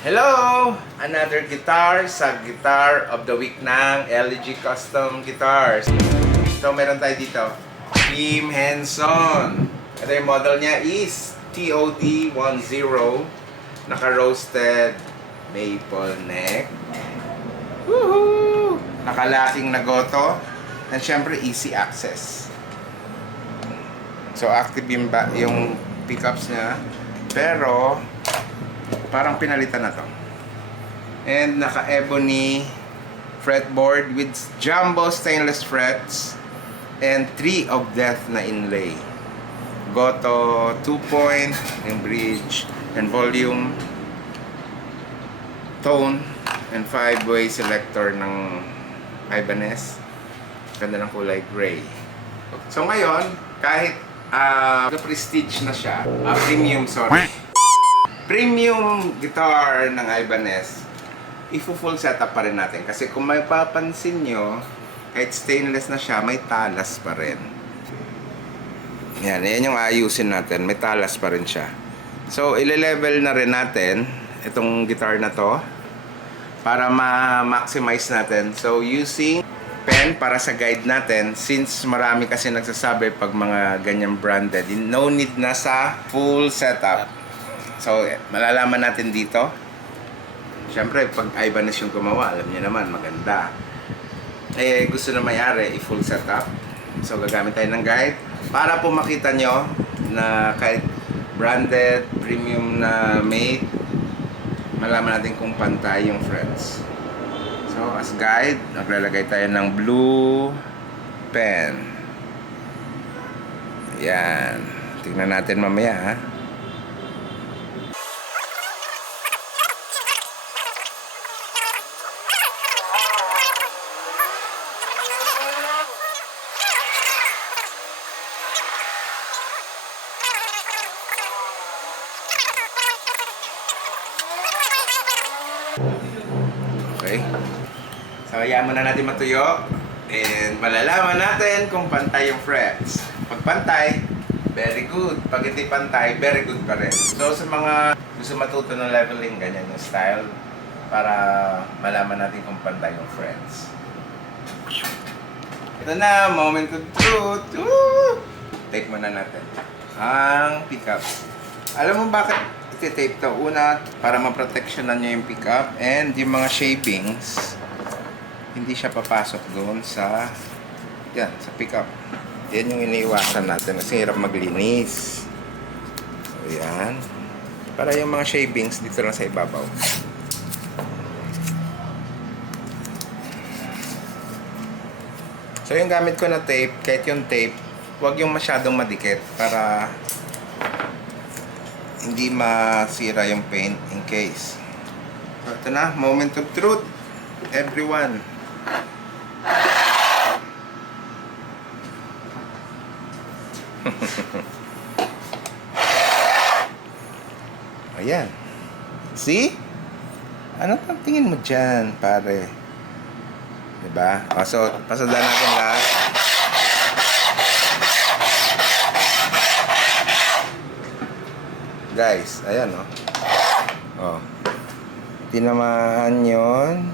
Hello! Another guitar sa Guitar of the Week ng LG Custom Guitars. So, meron tayo dito. Jim Henson. Ito yung model niya is TOD10. Naka-roasted maple neck. Woohoo! Nakalaking na goto. And syempre, easy access. So, active yung pickups niya. Pero, parang pinalitan na to. And naka-ebony fretboard with jumbo stainless frets and 3 of death na inlay. Goto 2-point, yung bridge and volume, tone, and 5-way selector ng Ibanez. Ganda ng kulay gray. So ngayon, kahit prestige na siya, premium guitar ng Ibanez, i-full setup pa rin natin. Kasi kung may papansin nyo, kahit stainless na siya, may talas pa rin. Yan yung ayusin natin. May talas pa rin siya. So, ile-level na rin natin itong guitar na to para ma-maximize natin. So, using pen para sa guide natin, since marami kasi nagsasabi pag mga ganyang branded, no need na sa full setup. So, malalaman natin dito. Siyempre, pag Ibanez yung gumawa, alam niyo naman, maganda. Eh, gusto na may-ari, i-full setup. So, gagamit tayo ng guide para po makita nyo na kahit branded, premium na made, malaman natin kung pantay yung frets. So, as guide, naglalagay tayo ng blue pen. Yan. Tingnan natin mamaya, ha? Okay. So, hayaan muna natin matuyo. And malalaman natin kung pantay yung frets. Pag pantay, very good. Pag hindi pantay, very good pa rin. So, sa mga gusto matuto ng leveling, ganyan yung style. Para malaman natin kung pantay yung frets. Ito na, moment of truth. Woo! Tape muna natin ang pickup. Alam mo bakit iti-tape to? Una, para maproteksyonan nyo yung pickup and yung mga shavings, hindi siya papasok doon sa sa pickup. Yan yung iniiwasan natin kasi hirap maglinis. So, yan. Para yung mga shavings dito lang sa ibabaw. So, yung gamit ko na tape, kahit yung tape, huwag yung masyadong madikit para hindi masira yung paint in case. So, ito na, moment of truth, everyone. Ayan. See? Ano pang tingin mo dyan, pare? Diba? O, so, pasadaan natin lahat. Guys, ayan, oh. Oh. Tinamaan yun.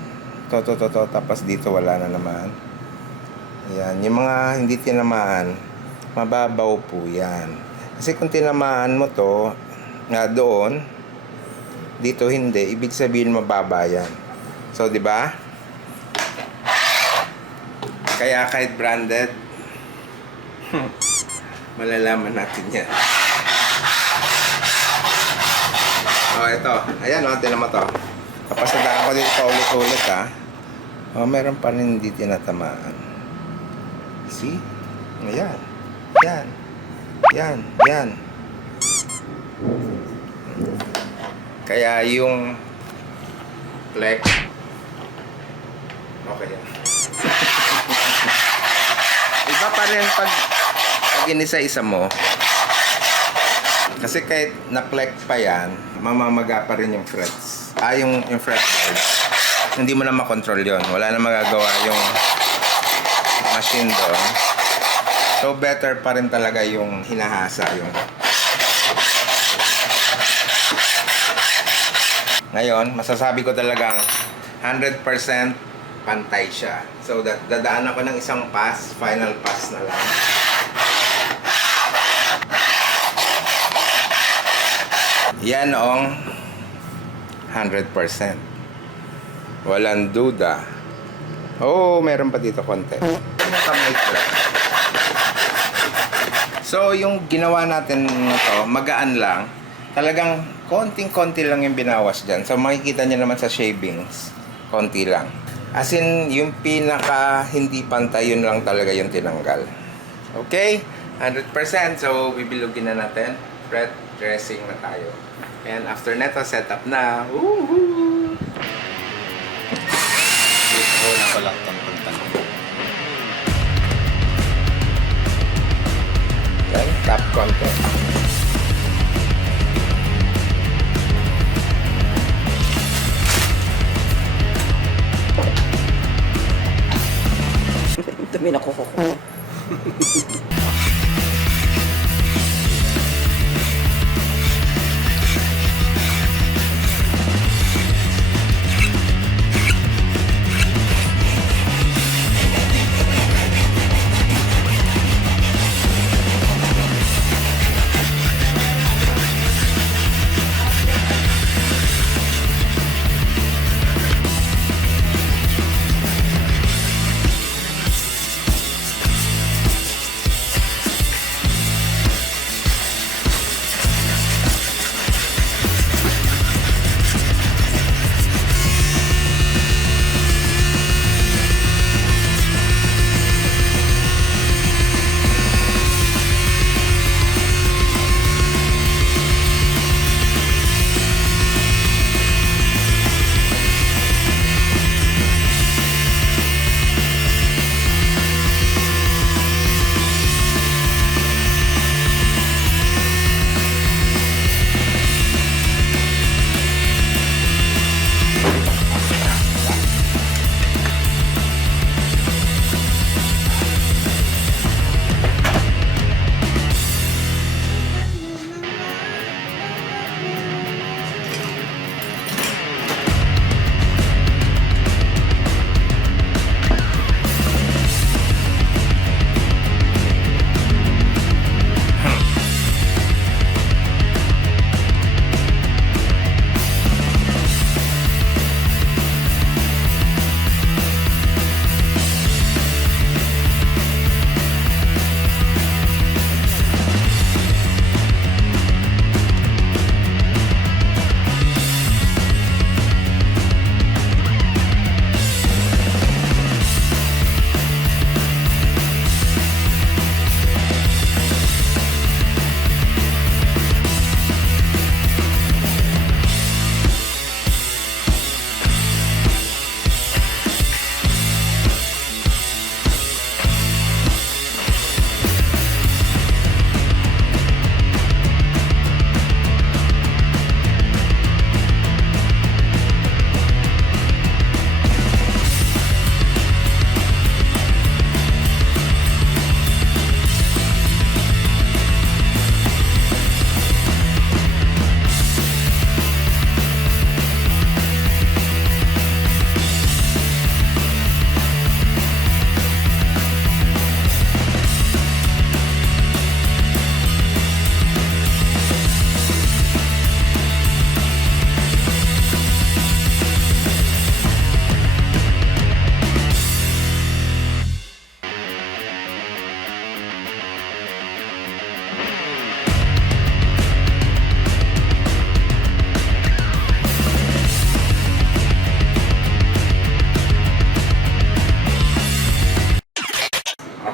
To. Tapos dito wala na naman. Ayan. Yung mga hindi tinamaan, mababaw po yan. Kasi kung tinamaan mo to, nga doon, dito hindi, ibig sabihin mababa yan. So, di ba? Kaya kahit branded, malalaman natin yan. Oh, ito. Ayan, oh, tinan mo to. Kapasadaan ko dito ulit-ulit, ha. Oh, meron pa rin hindi tinatamaan. See? Ayan. Yan. Yan. Yan. Kaya yung flex, okay yan. Iba pa rin pag inisa-isa mo. Kasi kahit na-flex pa yan, mamamaga pa rin yung frets. Yung fretboard. Hindi mo na makontrol yon. Wala na magagawa yung machine doon. So, better pa rin talaga yung hinahasa yung Ngayon, masasabi ko talagang 100% pantay siya. So, dadaan ako ng isang pass, final pass na lang. Yan ang 100%. Walang duda. Oh, meron pa dito konti. Kamay ko. So, yung ginawa natin na to, magaan lang. Talagang konting-konti lang yung binawas dyan. So, makikita nyo naman sa shavings, konti lang. As in, yung pinaka hindi pantay, yun lang talaga yung tinanggal. Okay? 100%. So, bibilugin na natin. Fret dressing na tayo. And after neto, set up na. Woohoo! Dito na pala itong pagtanong. Yan, tap konti. Dumi na kuko.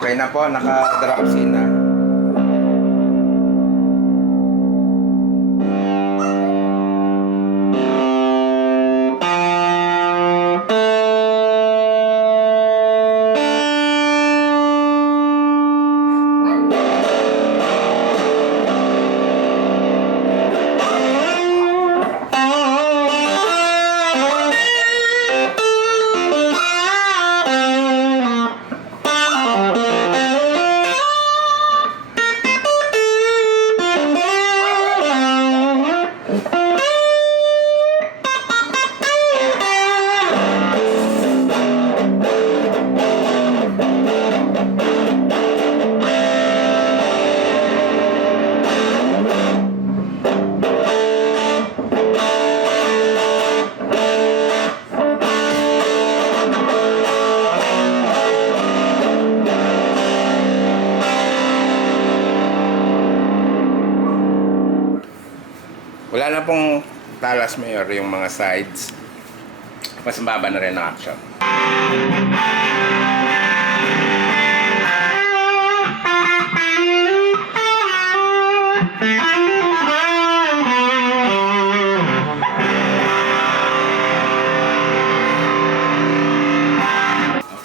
Okay na po, naka-drop scene na. na pong talas mayor yung mga sides. Mas mababa na rin ang action.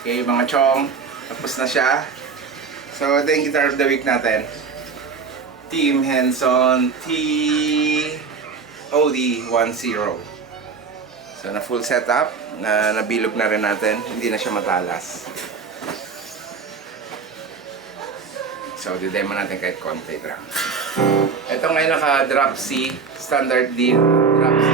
Okay mga chong, tapos na siya. So ito yung guitar of the week natin. Team Henson TOD10. So na full setup, na nabilog na rin natin, hindi na siya matalas. So didemo natin kahit konti lang. Ito ngayon naka drop C, standard D, drop C.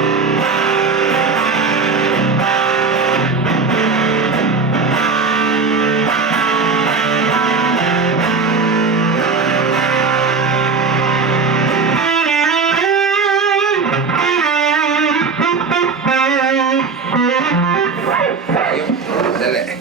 Ayun, dali.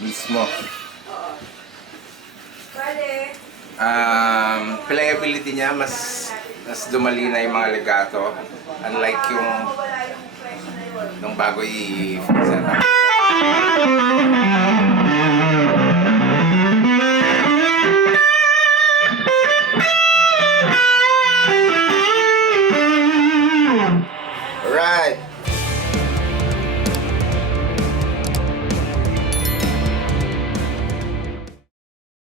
Mismo. Playability niya mas dumali na yung mga legato, unlike yung nung bago i-full setup.